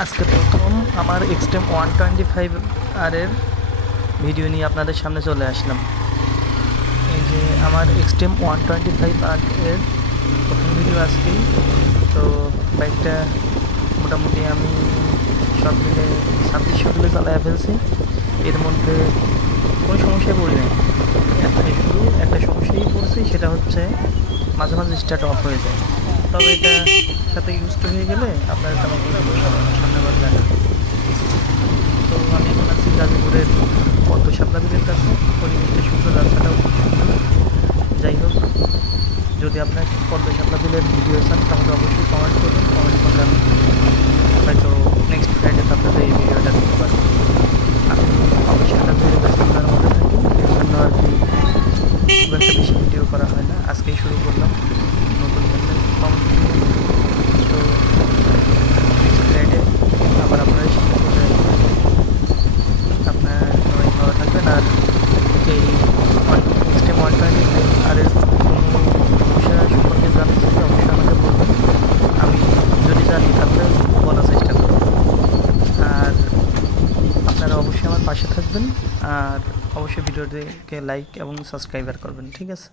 আজকে প্রথম আমার এক্সট্রিম 125 আর ভিডিও নিয়ে আপনাদের সামনে চলে আসলাম। এই যে আমার এক্সট্রিম 125 আর প্রথম ভিডিও আজকেই। তো বাইকটা মোটামুটি আমি সব মিলে 2600 কিলো চালায় ফেলছি। এর মধ্যে কোনো সমস্যায় পড়ি নাই। শুধু একটা সমস্যাই পড়ছি, সেটা হচ্ছে মাঝে মাঝে স্টার্ট অফ হয়ে যায়। তবে এটা সাথে ইউজ হয়ে গেলে আপনার তেমন কোনো সমস্যা হবে না, সামনেবার যায় না। তো আমি এখন আছি গাজীপুরের পদ্ম শাপলা বিলের কাছে। পরিবেশটা সুন্দর, রাস্তাটাও খুব সুন্দর। যাই হোক, যদি আপনার পদ্ম শাপলা বিলের ভিডিও চান তাহলে অবশ্যই কমেন্ট করবেন। কমেন্ট করলে আমি হয়তো নেক্সট ফ্রাইডেতে আপনাদের এই ভিডিওটা দিতে পারবো। আমি অবশ্যই কাজের ব্যস্ততার মধ্যে থাকি, এর জন্য আর কি খুব একটা বেশি ভিডিও করা হয় না। আজকেই শুরু করলাম নতুন হেলমেট পাওয়ার জন্য। তো নেক্সট ফ্রাইডে আবার আপনাদের সাথে চলে আসবো। আপনার সবাই ভালো থাকবেন। আর এই এক্সট্রিম 125 আর কোনো সমস্যা সম্পর্কে জানতে চাইলে অবশ্যই আমাকে বলবেন। আমি যদি জানি তাহলে বলার চেষ্টা করব। আর আপনারা অবশ্যই আমার পাশে থাকবেন, আর অবশ্যই ভিডিওটিকে লাইক এবং সাবস্ক্রাইবার করবেন। ঠিক আছে?